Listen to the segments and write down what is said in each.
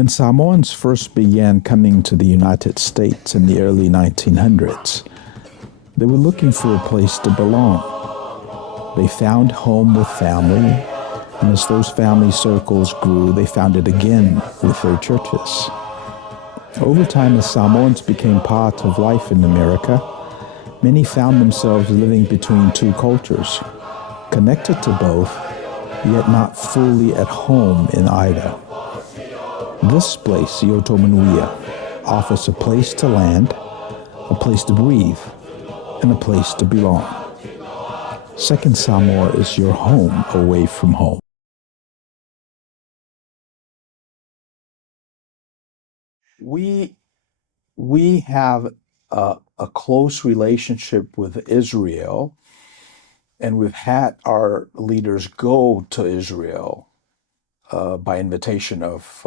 When Samoans first began coming to the United States in the early 1900s, they were looking for a place to belong. They found home with family, and as those family circles grew, they found it again with their churches. Over time, as Samoans became part of life in America, many found themselves living between two cultures, connected to both, yet not fully at home in either. This place, Manuia, offers a place to land, a place to breathe, and a place to belong. Second Samoa is your home away from home. We have a close relationship with Israel, and we've had our leaders go to Israel by invitation of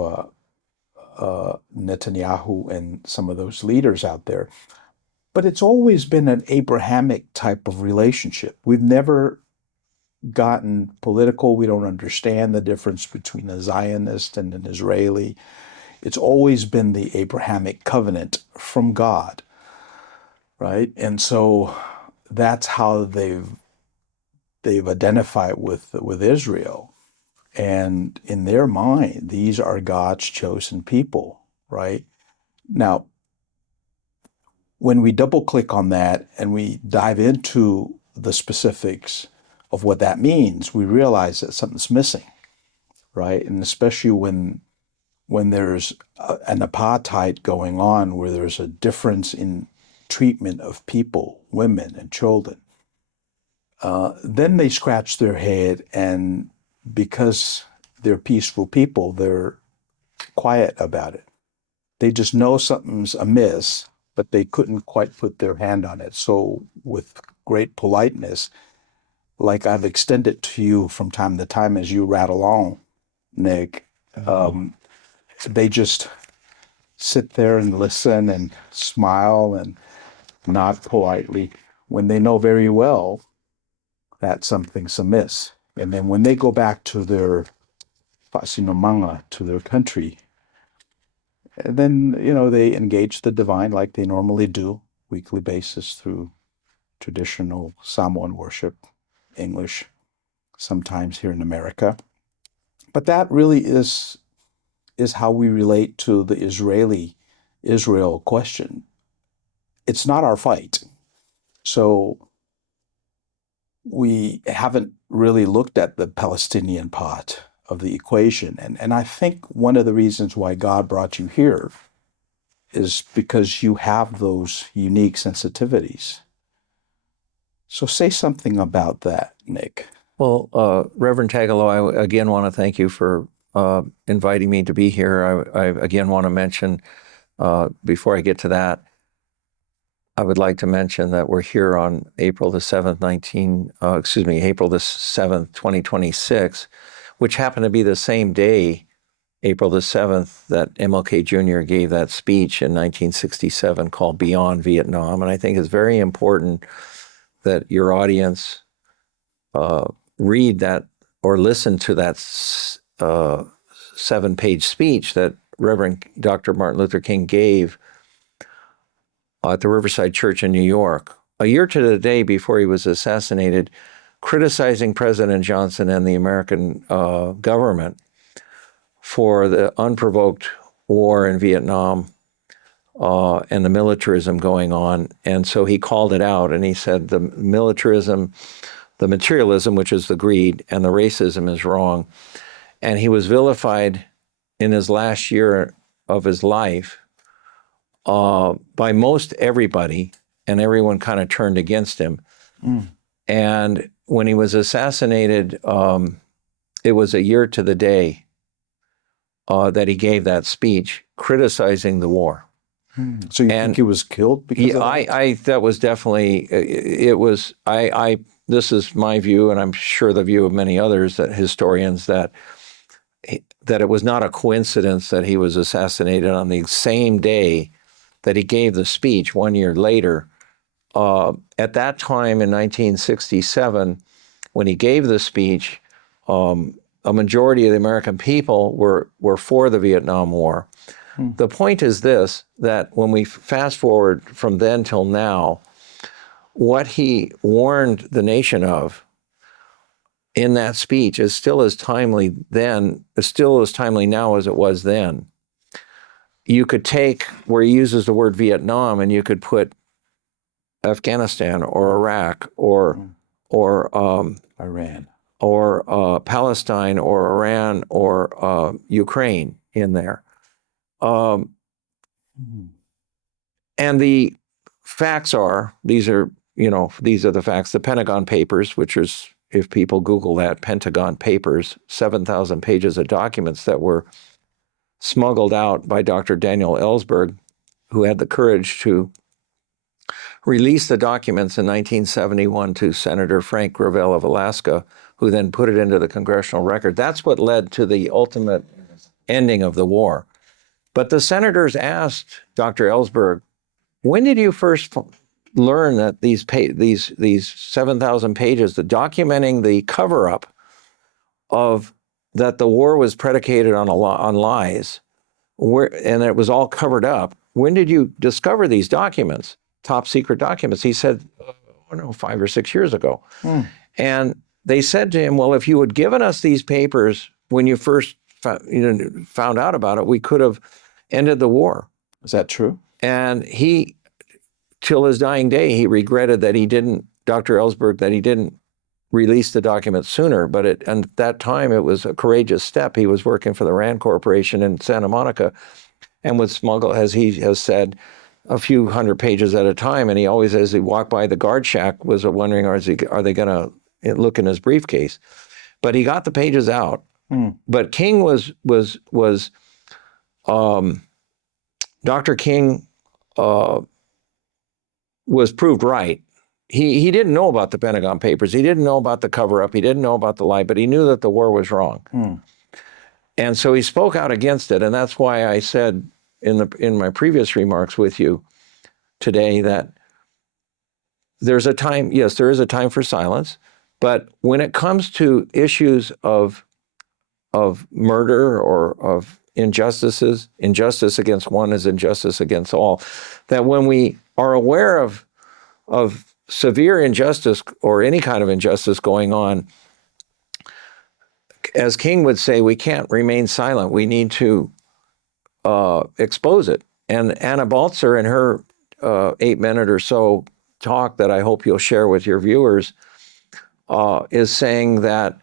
Netanyahu and some of those leaders out there. But it's always been an Abrahamic type of relationship. We've never gotten political. We don't understand the difference between a Zionist and an Israeli. It's always been the Abrahamic covenant from God, right? And so that's how they've identified with Israel. And in their mind, these are God's chosen people, right? Now, when we double click on that and we dive into the specifics of what that means, we realize that something's missing, right? And especially when there's an apartheid going on, where there's a difference in treatment of people, women and children, then they scratch their head, and because they're peaceful people, they're quiet about it. They just know something's amiss, but they couldn't quite put their hand on it. So with great politeness, like I've extended to you from time to time as you rattle on, Nick, they just sit there and listen and smile and nod politely when they know very well that something's amiss. And then when they go back to their Pasinomanga, to their country, and then, they engage the divine like they normally do, weekly basis through traditional Samoan worship, English, sometimes here in America. But that really is how we relate to the Israel question. It's not our fight. So we haven't really looked at the Palestinian part of the equation. And I think one of the reasons why God brought you here is because you have those unique sensitivities. So say something about that, Nick. Well, Reverend Tagalo, I again want to thank you for inviting me to be here. I again want to mention, before I get to that, I would like to mention that we're here on April the 7th, 2026, which happened to be the same day, April the 7th, that MLK Jr. gave that speech in 1967 called Beyond Vietnam. And I think it's very important that your audience read that or listen to that 7-page speech that Reverend Dr. Martin Luther King gave at the Riverside Church in New York, a year to the day before he was assassinated, criticizing President Johnson and the American government for the unprovoked war in Vietnam and the militarism going on. And so he called it out, and he said the militarism, the materialism, which is the greed, and the racism is wrong. And he was vilified in his last year of his life by most everybody, and everyone kind of turned against him. And when he was assassinated, it was a year to the day that he gave that speech criticizing the war. So you think he was killed because of that? That was definitely, this is my view, and I'm sure the view of many others, that historians, that it was not a coincidence that he was assassinated on the same day that he gave the speech 1 year later. At that time in 1967, when he gave the speech, a majority of the American people were for the Vietnam War. The point is this, that when we fast forward from then till now, what he warned the nation of in that speech is still as timely now as it was then. You could take where he uses the word Vietnam and you could put Afghanistan or Iraq or Iran or Palestine or Iran or Ukraine in there. And the facts are, these are the facts. The Pentagon Papers, which is, if people Google that, Pentagon Papers, 7,000 pages of documents that were smuggled out by Dr. Daniel Ellsberg, who had the courage to release the documents in 1971 to Senator Frank Gravel of Alaska, who then put it into the congressional record. That's what led to the ultimate ending of the war. But the senators asked Dr. Ellsberg, when did you first learn that these 7,000 pages, the documenting the cover-up of that the war was predicated on lies, and it was all covered up? When did you discover these documents, top secret documents? He said, 5 or 6 years ago. And they said to him, well, if you had given us these papers when you first found out about it, we could have ended the war. Is that true? And he, till his dying day, he regretted that he didn't, Dr. Ellsberg, that he didn't release the documents sooner. But at that time, it was a courageous step. He was working for the Rand Corporation in Santa Monica and would smuggle, as he has said, a few hundred pages at a time. And he always, as he walked by the guard shack, was wondering, are they going to look in his briefcase? But he got the pages out. But King Dr. King was proved right. He didn't know about the Pentagon Papers. He didn't know about the cover-up. He didn't know about the lie, but he knew that the war was wrong. And so he spoke out against it. And that's why I said in my previous remarks with you today that there's a time, yes, there is a time for silence, but when it comes to issues of murder or of injustice against one is injustice against all, that when we are aware of severe injustice or any kind of injustice going on, as King would say, we can't remain silent. We need to expose it. And Anna Baltzer, in her 8-minute or so talk that I hope you'll share with your viewers, is saying that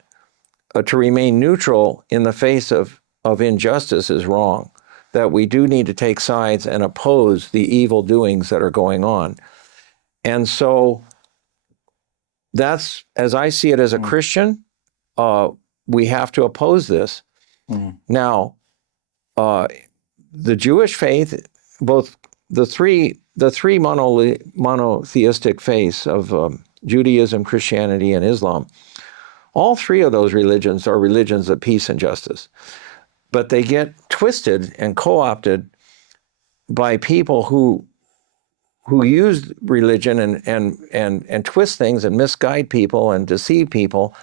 to remain neutral in the face of injustice is wrong, that we do need to take sides and oppose the evil doings that are going on. And so that's, as I see it as a Christian, we have to oppose this. Now, the Jewish faith, both the three monotheistic faiths of Judaism, Christianity, and Islam, all three of those religions are religions of peace and justice. But they get twisted and co-opted by people who use religion and twist things and misguide people and deceive people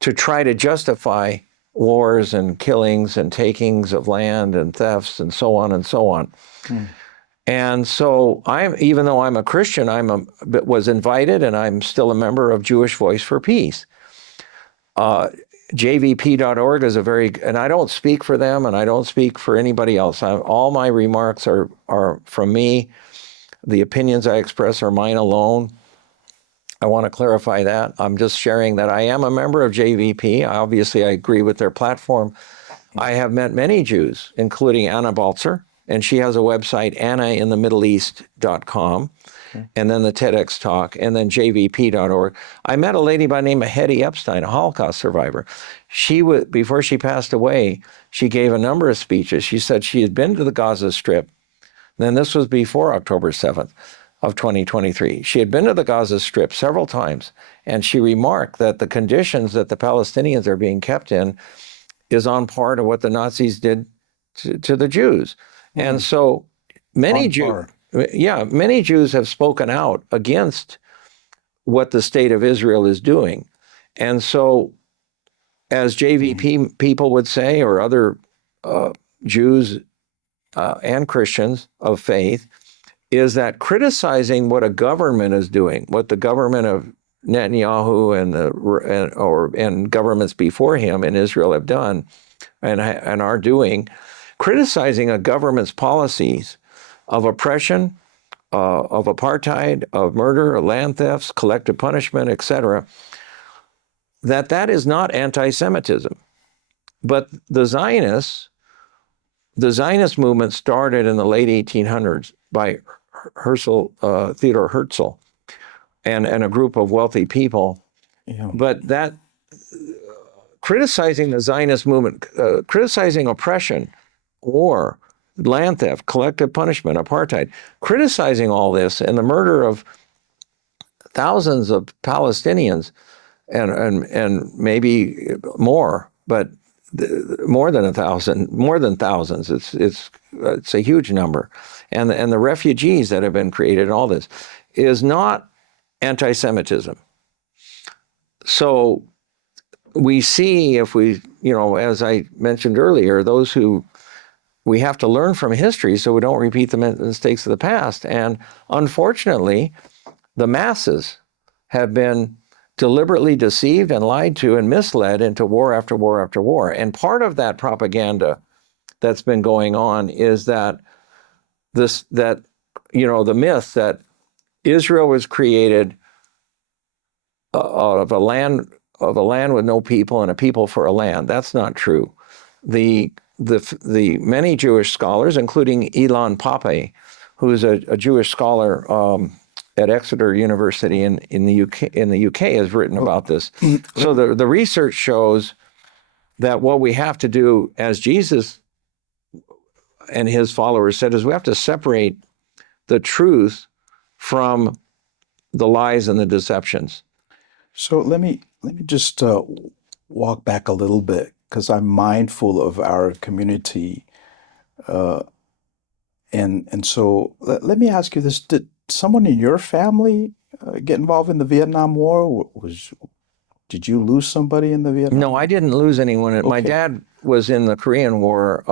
to try to justify wars and killings and takings of land and thefts and so on and so on. And so even though I'm a Christian, was invited, and I'm still a member of Jewish Voice for Peace. JVP.org is and I don't speak for them and I don't speak for anybody else. All my remarks are from me. The opinions I express are mine alone. I want to clarify that. I'm just sharing that I am a member of JVP. Obviously, I agree with their platform. I have met many Jews, including Anna Baltzer, and she has a website, annainthemiddleeast.com, and then the TEDx talk, and then jvp.org. I met a lady by the name of Hetty Epstein, a Holocaust survivor. Before she passed away, she gave a number of speeches. She said she had been to the Gaza Strip. Then this was before October 7th of 2023. She had been to the Gaza Strip several times, and she remarked that the conditions that the Palestinians are being kept in is on par to what the Nazis did to the Jews. And so many Jews have spoken out against what the state of Israel is doing. And so as JVP people would say, or other Jews and Christians of faith, is that criticizing what a government is doing, what the government of Netanyahu and governments before him in Israel have done and are doing, criticizing a government's policies of oppression, of apartheid, of murder, of land thefts, collective punishment, etc., that is not anti-Semitism. But the Zionist movement started in the late 1800s by Theodor Herzl and a group of wealthy people. Yeah. But that criticizing the Zionist movement, criticizing oppression, war, land theft, collective punishment, apartheid, criticizing all this and the murder of thousands of Palestinians and maybe more, but more than 1,000, more than thousands. It's a huge number, and the refugees that have been created, and all this is not anti-Semitism. So we see, if we, as I mentioned earlier, those who we have to learn from history so we don't repeat the mistakes of the past. And unfortunately, the masses have been deliberately deceived and lied to and misled into war after war after war. And part of that propaganda that's been going on is that the myth that Israel was created out of a land with no people and a people for a land. That's not true. The many Jewish scholars, including Ilan Pappé, who is a Jewish scholar at Exeter University in the UK, has written about this. So the research shows that what we have to do, as Jesus and his followers said, is we have to separate the truth from the lies and the deceptions. So let me just walk back a little bit, because I'm mindful of our community, and so let me ask you this: did someone in your family get involved in the Vietnam War? Did you lose somebody in the Vietnam? No, I didn't lose anyone. Okay. My dad was in the Korean War,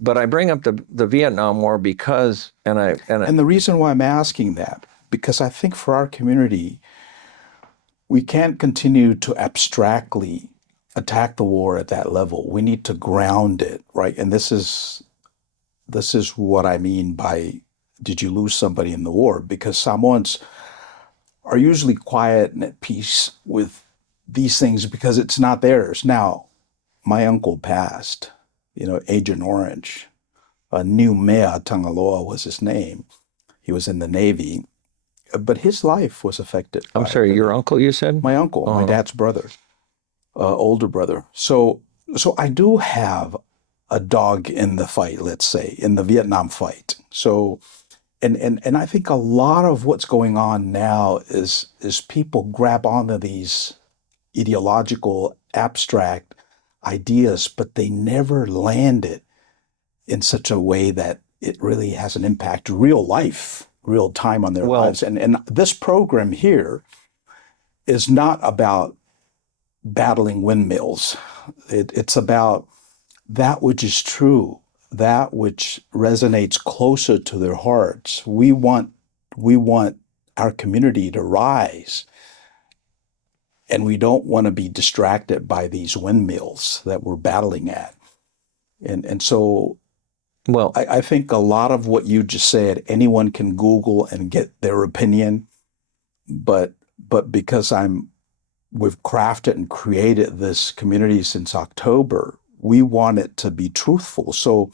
but I bring up the Vietnam War because, and the reason why I'm asking that, because I think for our community, we can't continue to abstractly attack the war at that level. We need to ground it, right? And this is what I mean by, did you lose somebody in the war? Because Samoans are usually quiet and at peace with these things because it's not theirs. Now, my uncle passed, Agent Orange, Niumea Tangaloa was his name. He was in the Navy, but his life was affected. I'm sorry, your uncle, you said? My uncle, my dad's brother, older brother. So I do have a dog in the fight, let's say, in the Vietnam fight. So, and I think a lot of what's going on now is people grab onto these ideological, abstract ideas, but they never land it in such a way that it really has an impact, real life, real time on their lives. And this program here is not about battling windmills. It's about that which is true, that which resonates closer to their hearts. We want our community to rise, and we don't want to be distracted by these windmills that we're battling at. And so, well, I think a lot of what you just said, anyone can Google and get their opinion, but because we've crafted and created this community since October, we want it to be truthful. So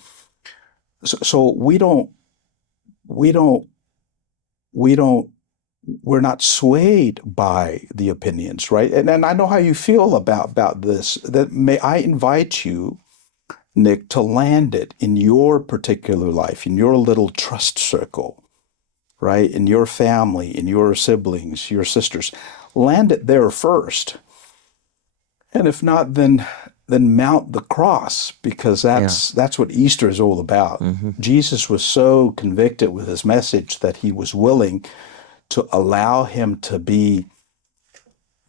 we're not swayed by the opinions, right? And I know how you feel about this. That may I invite you, Nick, to land it in your particular life, in your little trust circle, right? In your family, in your siblings, your sisters. Land it there first. And if not, then mount the cross, because that's what Easter is all about. Mm-hmm. Jesus was so convicted with his message that he was willing to allow him to be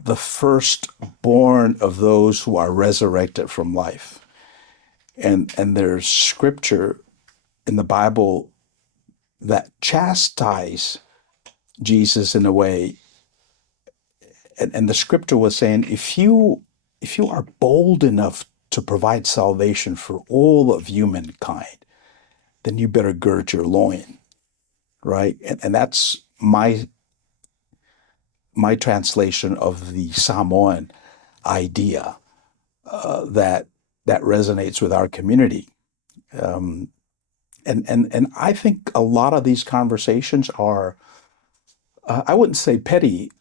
the firstborn of those who are resurrected from life. And there's scripture in the Bible that chastise Jesus in a way. And the scripture was saying, if you are bold enough to provide salvation for all of humankind, then you better gird your loin, right? And that's my translation of the Samoan idea that resonates with our community. And I think a lot of these conversations are, I wouldn't say petty,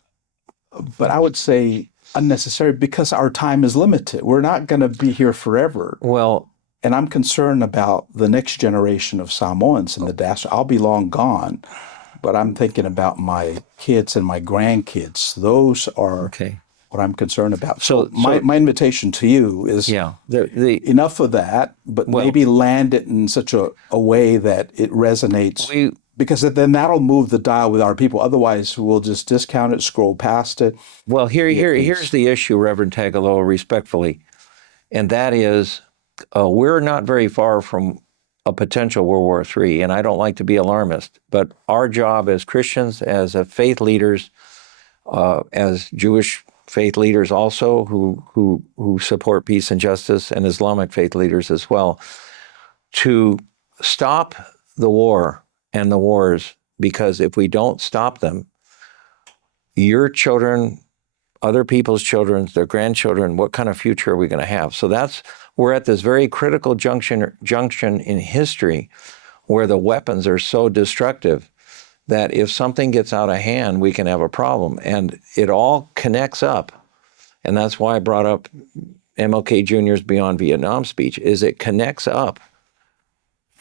but I would say unnecessary because our time is limited. We're not going to be here forever. Well, and I'm concerned about the next generation of Samoans in the diaspora. I'll be long gone, but I'm thinking about my kids and my grandkids. Those are what I'm concerned about. So my invitation to you is enough of that, but maybe land it in such a way that it resonates. Because then that'll move the dial with our people. Otherwise, we'll just discount it, scroll past it. Well, here's the issue, Reverend Tagaloa, respectfully, and that is we're not very far from a potential World War III, and I don't like to be alarmist, but our job as Christians, as faith leaders, as Jewish faith leaders also who support peace and justice, and Islamic faith leaders as well, to stop the war and the wars, because if we don't stop them, your children, other people's children, their grandchildren, what kind of future are we going to have? So we're at this very critical junction in history where the weapons are so destructive that if something gets out of hand, we can have a problem. And it all connects up. And that's why I brought up MLK Jr.'s Beyond Vietnam speech, is it connects up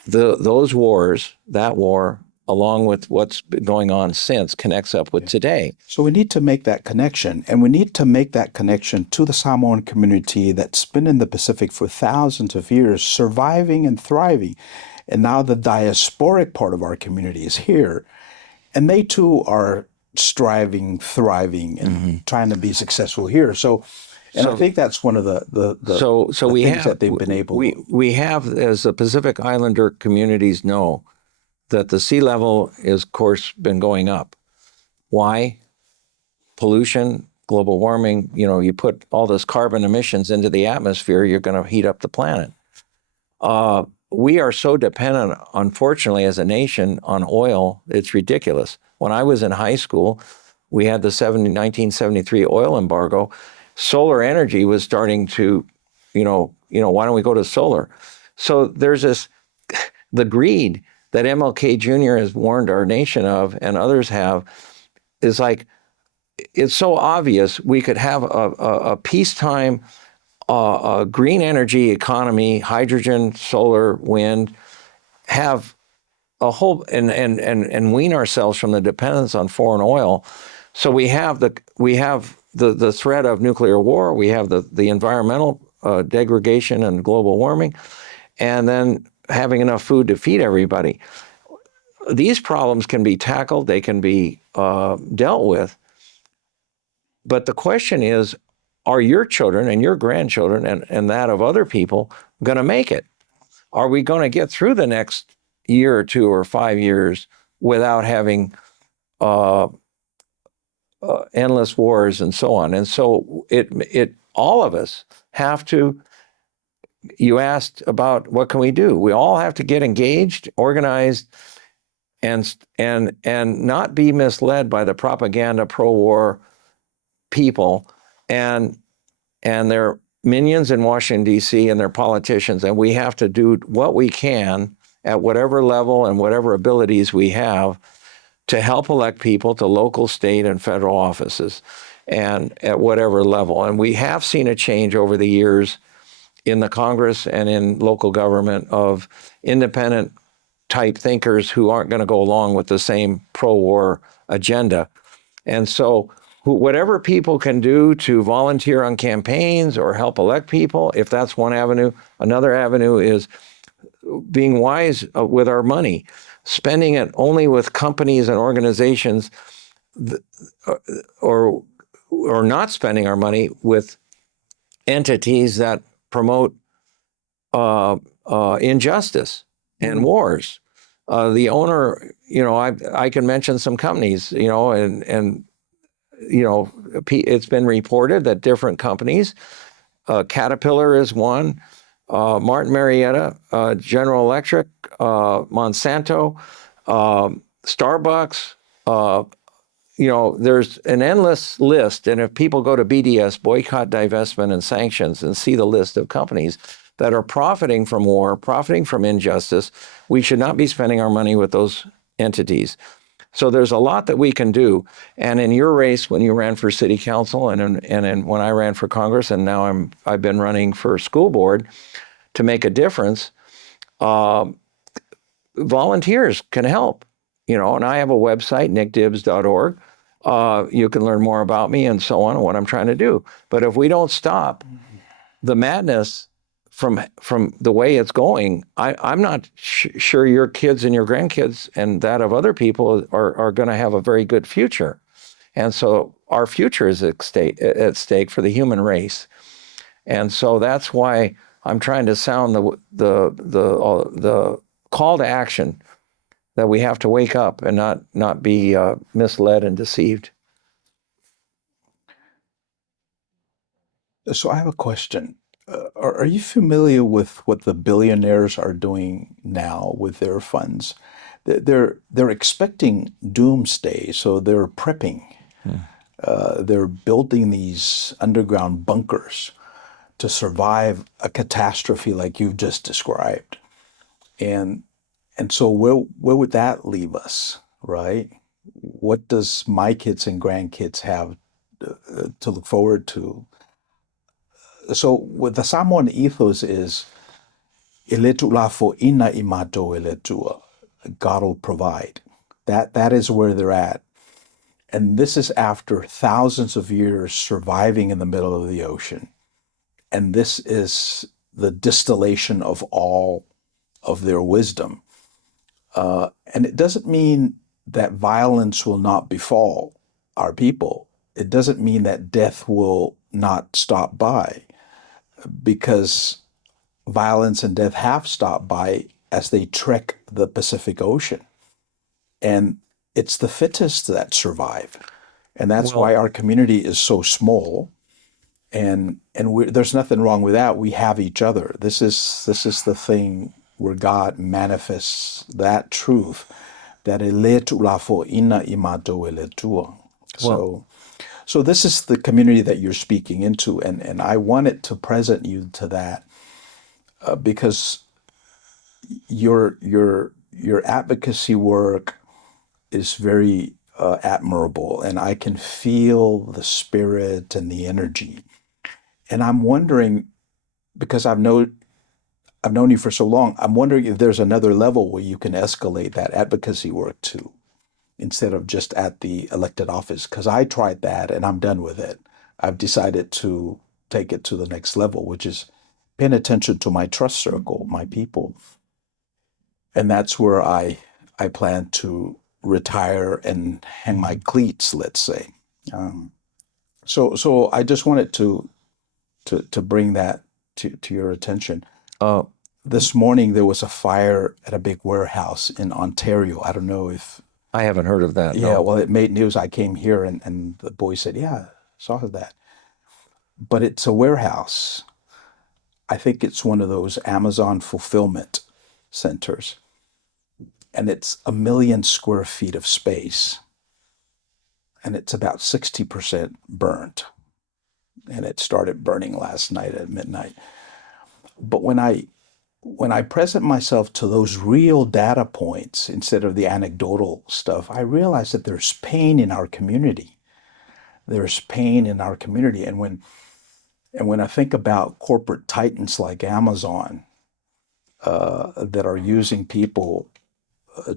those wars, that war, along with what's been going on since, connects up with today. So we need to make that connection, and we need to make that connection to the Samoan community that's been in the Pacific for thousands of years, surviving and thriving. And now the diasporic part of our community is here, and they too are striving, thriving, and trying to be successful here. I think that's one of the things that they've been able to. We have, as the Pacific Islander communities know, that the sea level is, of course, been going up. Why? Pollution, global warming. You put all this carbon emissions into the atmosphere, you're going to heat up the planet. We are so dependent, unfortunately, as a nation on oil, it's ridiculous. When I was in high school, we had the 1973 oil embargo. Solar energy was starting to, why don't we go to solar? So there's the greed that MLK Jr. has warned our nation of, and others have, is like, it's so obvious we could have a peacetime green energy economy, hydrogen, solar, wind, have a whole, and wean ourselves from the dependence on foreign oil. So we have the threat of nuclear war, we have the environmental degradation and global warming, and then having enough food to feed everybody. These problems can be tackled, they can be dealt with. But the question is, are your children and your grandchildren and that of other people going to make it? Are we going to get through the next year or 2 or 5 years without having endless wars and so on? And so all of us have to. You asked about what can we do? We all have to get engaged, organized, and not be misled by the propaganda pro-war people and their minions in Washington, D.C. and their politicians. And we have to do what we can at whatever level and whatever abilities we have to help elect people to local, state, and federal offices, and at whatever level. And we have seen a change over the years in the Congress and in local government of independent type thinkers who aren't going to go along with the same pro-war agenda. And so whatever people can do to volunteer on campaigns or help elect people, if that's one avenue, another avenue is being wise with our money, spending it only with companies and organizations or or not spending our money with entities that promote injustice and wars. The owner, I can mention some companies, and it's been reported that different companies, Caterpillar is one, Martin Marietta, General Electric, Monsanto, Starbucks. There's an endless list. And if people go to BDS, Boycott, Divestment, and Sanctions, and see the list of companies that are profiting from war, profiting from injustice, we should not be spending our money with those entities. So there's a lot that we can do. And in your race, when you ran for city council, and when I ran for Congress, and now I've been running for school board to make a difference, volunteers can help. And I have a website, nickdibs.org. You can learn more about me and so on and what I'm trying to do. But if we don't stop the madness from the way it's going, I'm not sure your kids and your grandkids and that of other people are going to have a very good future. And so our future is at stake for the human race. And so that's why I'm trying to sound the call to action that we have to wake up and not be misled and deceived. So I have a question. Are you familiar with what the billionaires are doing now with their funds? They're expecting doomsday, so they're prepping. They're building these underground bunkers to survive a catastrophe like you've just described. And so where would that leave us, right? What does my kids and grandkids have to look forward to? So with the Samoan ethos is Eletua fo ina imato eletua. God will provide. That is where they're at. And this is after thousands of years surviving in the middle of the ocean. And this is the distillation of all of their wisdom. And it doesn't mean that violence will not befall our people. It doesn't mean that death will not stop by, because violence and death have stopped by as they trek the Pacific Ocean. And it's the fittest that survive. And that's why our community is so small. And there's nothing wrong with that. We have each other. This is the thing where God manifests that truth, that eletu ina imato eletua. So this is the community that you're speaking into, and I wanted to present you to that because your advocacy work is very admirable, and I can feel the spirit and the energy. And I'm wondering, because I've known you for so long, I'm wondering if there's another level where you can escalate that advocacy work to, instead of just at the elected office. Because I tried that and I'm done with it. I've decided to take it to the next level, which is paying attention to my trust circle, my people. And that's where I plan to retire and hang my cleats, let's say. So I just wanted to bring that to your attention. This morning there was a fire at a big warehouse in Ontario. I don't know if I haven't heard of that. Yeah, no. well, it made news. I came here and the boy said, "Yeah, saw that." But it's a warehouse. I think it's one of those Amazon fulfillment centers. And it's 1 million square feet of space. And it's about 60% burnt. And it started burning last night at midnight. But when I present myself to those real data points instead of the anecdotal stuff, I realize that there's pain in our community. There's pain in our community. And when I think about corporate titans like Amazon that are using people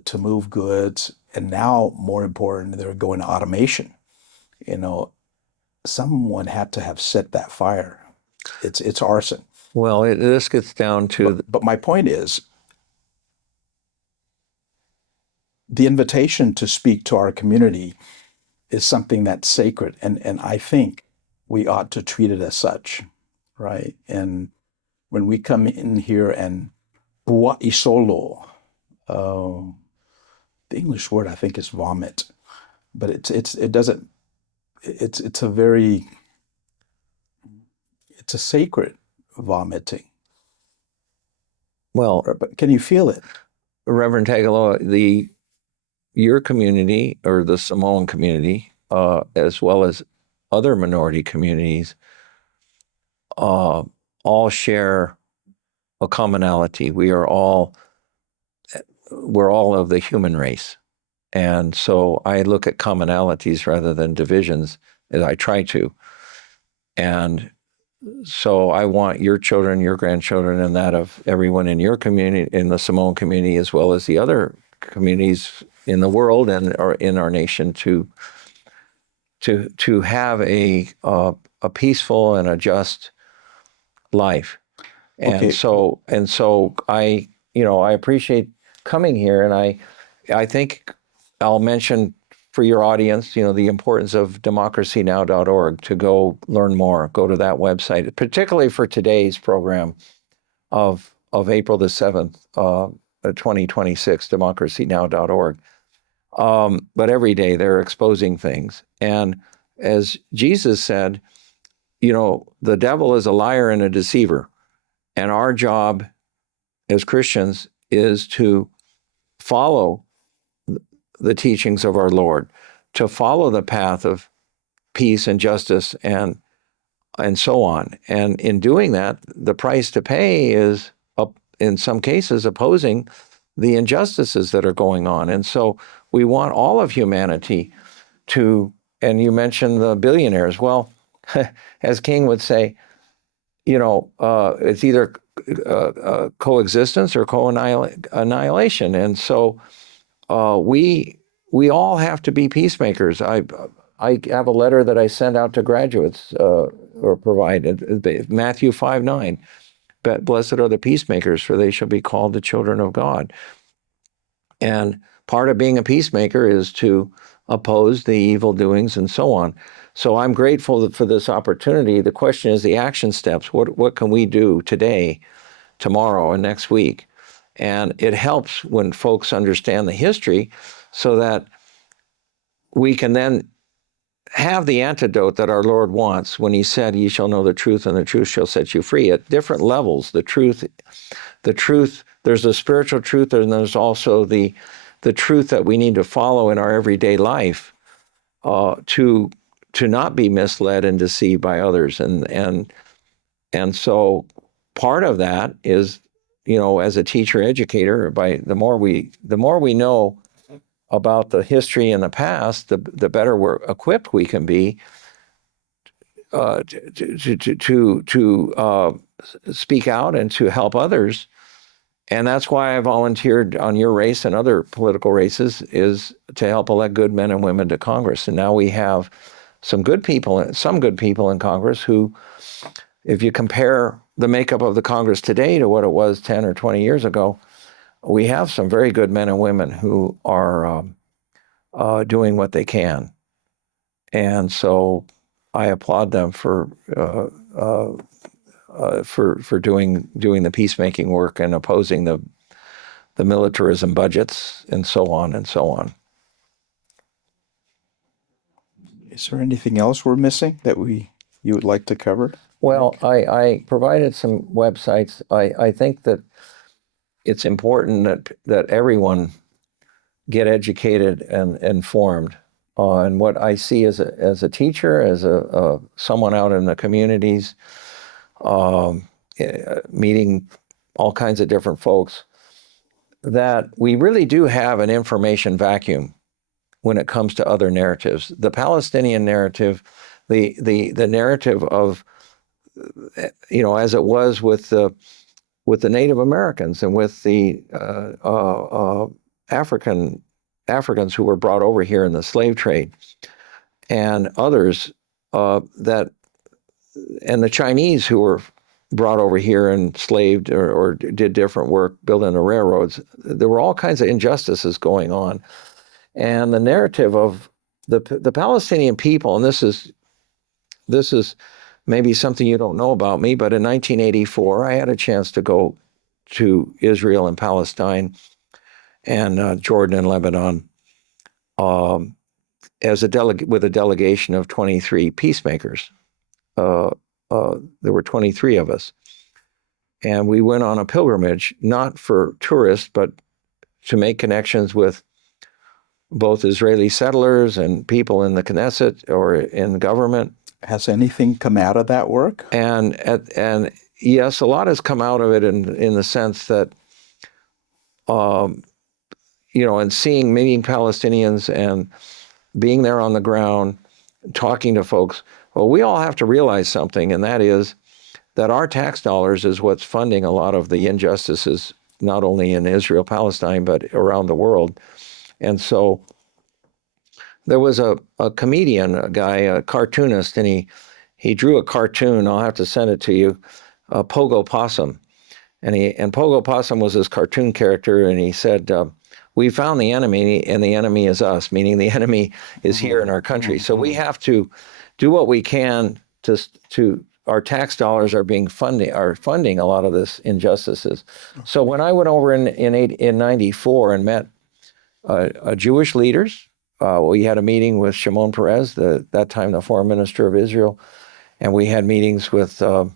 to move goods, and now more important, they're going to automation. Someone had to have set that fire. It's arson. Well, this gets down to... But my point is, the invitation to speak to our community is something that's sacred, and I think we ought to treat it as such, right? And when we come in here and bua isolo, the English word I think is vomit, but it doesn't it's a very it's a sacred vomiting. Well, But can you feel it? Reverend Tagaloa, your community or the Samoan community, as well as other minority communities, all share a commonality. We're all of the human race. And so I look at commonalities rather than divisions, as I try to. And so I want your children, your grandchildren, and that of everyone in your community, in the Samoan community, as well as the other communities in the world and or in our nation, to have a peaceful and a just life. And Okay. so I appreciate coming here, and I think I'll mention for your audience, the importance of democracynow.org, to go learn more. Go to that website, particularly for today's program of April the 7th, 2026, democracynow.org. But every day they're exposing things. And as Jesus said, the devil is a liar and a deceiver. And our job as Christians is to follow the teachings of our Lord, to follow the path of peace and justice and so on. And in doing that, the price to pay is, in some cases, opposing the injustices that are going on. And so we want all of humanity to, and you mentioned the billionaires. Well, as King would say, it's either coexistence or annihilation. And so we all have to be peacemakers. I have a letter that I send out to graduates or provide, Matthew 5:9. But blessed are the peacemakers, for they shall be called the children of God. And part of being a peacemaker is to oppose the evil doings and so on. So I'm grateful for this opportunity. The question is the action steps. What can we do today, tomorrow, and next week? And it helps when folks understand the history so that we can then have the antidote that our Lord wants when he said, ye shall know the truth and the truth shall set you free. At different levels, the truth, there's the spiritual truth, and there's also the truth that we need to follow in our everyday life to not be misled and deceived by others. And so part of that is, as a teacher educator, by the more we know about the history in the past, the better we're equipped we can be to speak out and to help others. And that's why I volunteered on your race and other political races, is to help elect good men and women to Congress. And now we have some good people in Congress who, if you compare the makeup of the Congress today to what it was 10 or 20 years ago, we have some very good men and women who are doing what they can. And so I applaud them for doing the peacemaking work and opposing the militarism budgets and so on and so on. Is there anything else we're missing that you would like to cover? Well, I provided some websites. I think that it's important that everyone get educated and informed on what I see as a teacher, as a someone out in the communities, meeting all kinds of different folks, that we really do have an information vacuum when it comes to other narratives. The Palestinian narrative, the narrative of, as it was with the Native Americans and with the Africans who were brought over here in the slave trade, and others and the Chinese who were brought over here and enslaved or did different work building the railroads. There were all kinds of injustices going on. And the narrative of the Palestinian people, and this is maybe something you don't know about me, but in 1984, I had a chance to go to Israel and Palestine and Jordan and Lebanon um, as with a delegation of 23 peacemakers. There were 23 of us. And we went on a pilgrimage, not for tourists, but to make connections with both Israeli settlers and people in the Knesset or in government. Has anything come out of that work? And yes, a lot has come out of it in the sense that, and meeting Palestinians and being there on the ground, talking to folks. Well, we all have to realize something, and that is that our tax dollars is what's funding a lot of the injustices, not only in Israel, Palestine, but around the world. And so there was a comedian, a guy, a cartoonist, and he drew a cartoon. I'll have to send it to you, Pogo Possum. And Pogo Possum was his cartoon character, and he said, we found the enemy, and the enemy is us, meaning the enemy is here in our country. So we have to do what we can to our tax dollars are funding a lot of this injustices. So when I went over in 94 and met Jewish leaders, we had a meeting with Shimon Peres, that time the foreign minister of Israel, and we had meetings with Saab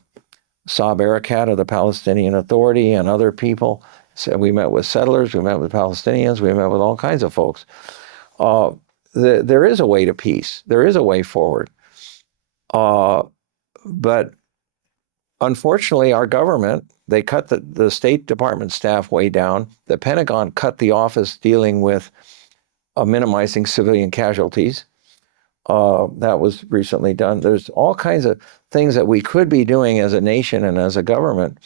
Erekat of the Palestinian Authority and other people. So we met with settlers, we met with Palestinians, we met with all kinds of folks. There is a way to peace. There is a way forward. But unfortunately, our government, they cut the State Department staff way down. The Pentagon cut the office dealing with minimizing civilian casualties. That was recently done. There's all kinds of things that we could be doing as a nation and as a government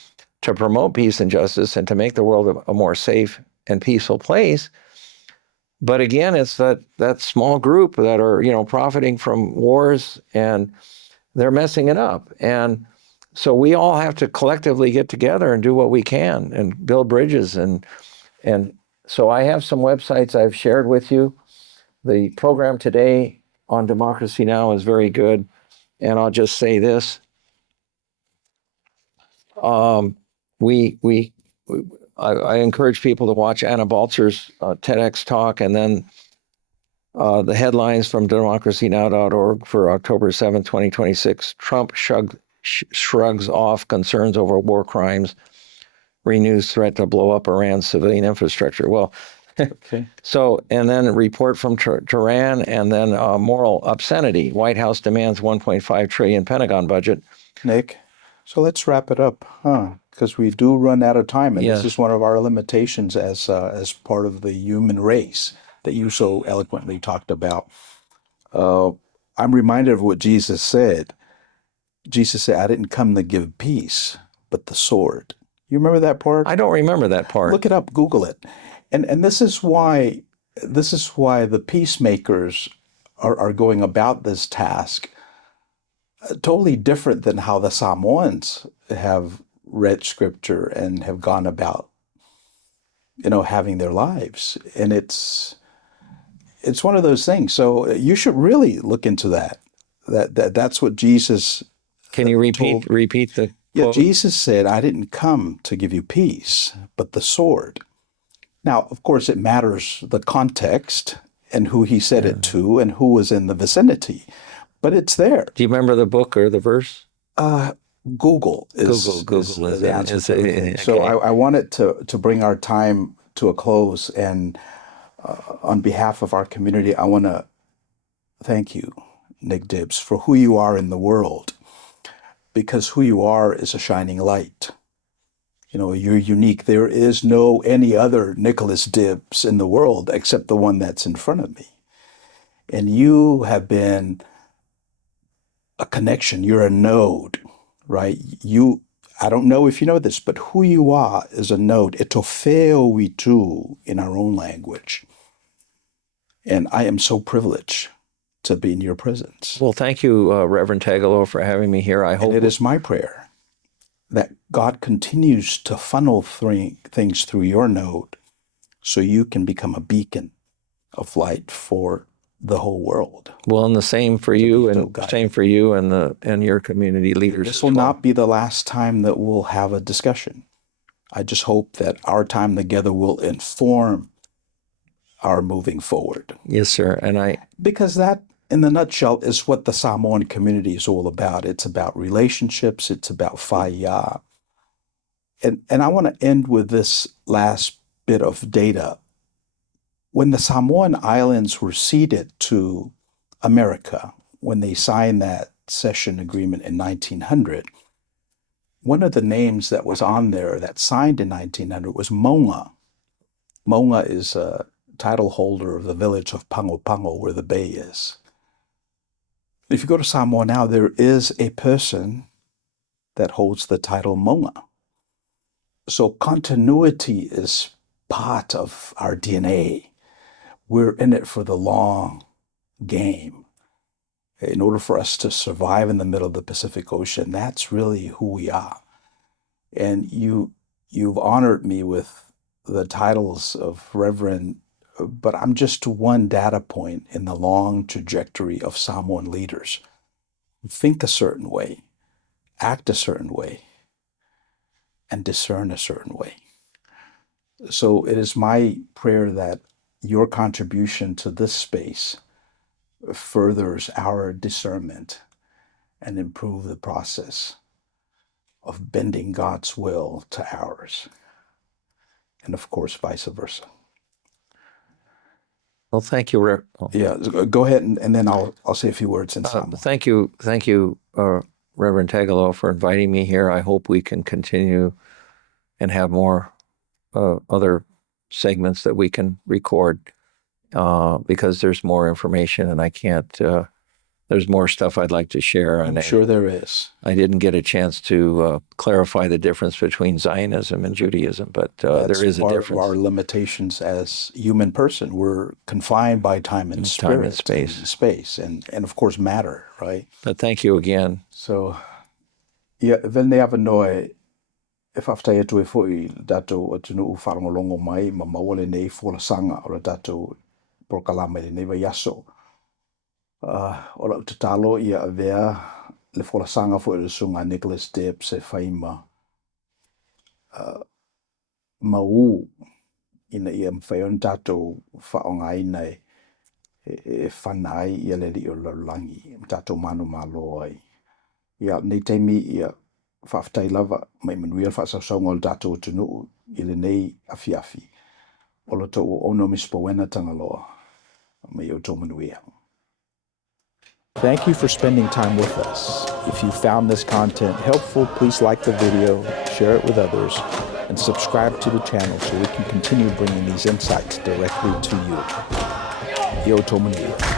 to promote peace and justice and to make the world a more safe and peaceful place. But again, it's that small group that are, profiting from wars, and they're messing it up. And so we all have to collectively get together and do what we can and build bridges. And so I have some websites I've shared with you. The program today on Democracy Now! Is very good. And I'll just say this. I encourage people to watch Anna Baltzer's TEDx talk, and then the headlines from democracynow.org for October 7, 2026. Trump shrugs off concerns over war crimes, renews threat to blow up Iran's civilian infrastructure. Well, okay. So, and then a report from Tehran, and then moral obscenity. White House demands $1.5 trillion Pentagon budget. Nick, so let's wrap it up, because we do run out of time, and Yes. This is one of our limitations as part of the human race that you so eloquently talked about. I'm reminded of what Jesus said. Jesus said, "I didn't come to give peace, but the sword." You remember that part? I don't remember that part. Look it up, Google it. And this is why the peacemakers are going about this task totally different than how the Samoans have read scripture and have gone about, having their lives. And it's one of those things. So you should really look into that. That's what Jesus. Can you repeat the Yeah, quote? Jesus said, "I didn't come to give you peace, but the sword." Now, of course, it matters the context and who he said it to and who was in the vicinity, but it's there. Do you remember the book or the verse? Google is the answer. Okay. So I wanted to bring our time to a close, and on behalf of our community, I want to thank you, Nick Dibs, for who you are in the world, because who you are is a shining light. You're unique. There is no any other Nicholas Dibs in the world except the one that's in front of me. And you have been a connection. You're a node, right? I don't know if you know this, but who you are is a node. Etofeo witu in our own language. And I am so privileged to be in your presence. Well, thank you, Reverend Tagalo, for having me here. I hope it is my prayer that God continues to funnel things through your node so you can become a beacon of light for the whole world. Well, and the same for you, and guided. same for you and your community leaders. This will not be the last time that we'll have a discussion. I just hope that our time together will inform our moving forward. Yes, sir. And because that, in the nutshell, is what the Samoan community is all about. It's about relationships. It's about whaia. And I want to end with this last bit of data. When the Samoan Islands were ceded to America, when they signed that cession agreement in 1900, one of the names that was on there that signed in 1900 was Maunga. Maunga is a title holder of the village of Pango Pango, where the bay is. If you go to Samoa now, there is a person that holds the title Maunga. So continuity is part of our DNA. We're in it for the long game. In order for us to survive in the middle of the Pacific Ocean, that's really who we are. And you've honored me with the titles of Reverend, but I'm just one data point in the long trajectory of Samoan leaders who think a certain way, act a certain way, and discern a certain way. So it is my prayer that your contribution to this space furthers our discernment and improve the process of bending God's will to ours. And of course, vice versa. well, thank you. Yeah, go ahead and then I'll say a few words in Samoan. Thank you, Reverend Tagalo, for inviting me here. I hope we can continue and have more other segments that we can record because there's more information and I can't, there's more stuff I'd like to share. I'm sure there is. I didn't get a chance to clarify the difference between Zionism and Judaism, but there is a difference. Our limitations as human person, we're confined by time and spirit, time and space, and of course matter, right? But thank you again. So, yeah, vene ava noe e whaftai atu e fwoi datou atunu u wharangolongo mai ma mawale nei fōla sanga o la datou prokalama le nei yaso. O la utatalo ia avea le fōla sanga fwoi le sunga Nicholas Dibs e whaima mau ina ia mwhaion datou whaonga ina e whanai ia le li o laulangi datou manu malo ai. Ia nei teimi ia whaftai lava mai Manuia whaasausonga o le datou tunu i le nei afiafi. O lo tau ono mispawena tangaloa mai o tō Manuia. Thank you for spending time with us. If you found this content helpful, please like the video, share it with others, and subscribe to the channel so we can continue bringing these insights directly to you. Yo tō Manuia.